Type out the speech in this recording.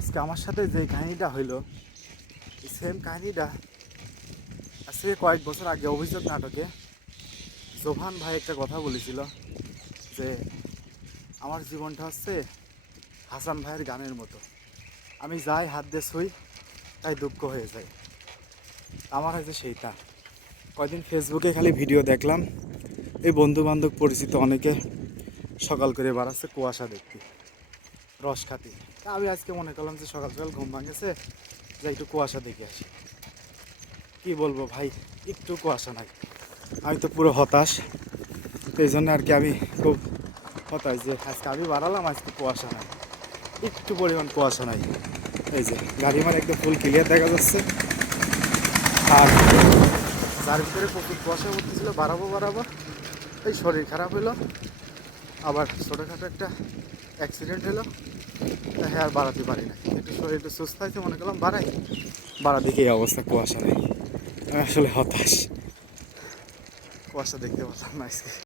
আজকে আমার সাথে যে কাহিনীটা হইলো, সেম কাহিনীটা আজকে কয়েক বছর আগে অভিযোগ নাটকে সোহান ভাই একটা কথা বলেছিল যে আমার জীবনটা হচ্ছে হাসান ভাইয়ের গানের মতো, আমি যাই হাত দিয়ে ছুঁই তাই দুঃখ হয়ে যায়। আমার হয়েছে সেইটা। কয়দিন ফেসবুকে খালি ভিডিও দেখলাম, এই বন্ধু বান্ধব পরিচিত অনেকে সকাল করে বাড়াচ্ছে কুয়াশা দেখতে, রস খাতি। আমি আজকে মনে করলাম যে সকাল সকাল ঘুম ভাঙেছে, যে একটু কুয়াশা দেখে আসি। কি বলবো ভাই, একটু কুয়াশা নাই। আমি তো পুরো হতাশ, এই জন্য আর কি আমি খুব হতাশ যে আজকে আমি বাড়ালাম, আজকে কুয়াশা নাই, একটু পরিমাণ কুয়াশা নাই। এই যে গাড়ি মানে একদম ফুল ক্লিয়ার দেখা যাচ্ছে, আর যার ভিতরে প্রচুর কুয়াশা পড়তেছিল বাড়াবো এই শরীর খারাপ হলো, আবার ছোটোখাটো একটা অ্যাক্সিডেন্ট হলো, তাই আর বাড়াতে পারি না। একটু শরীর একটু সুস্থ হয়েছে, মনে করলাম বাড়া দেখে এই অবস্থা, কুয়াশা নেই। আমি আসলে হতাশ, কুয়াশা দেখতে পারলাম না আজকে।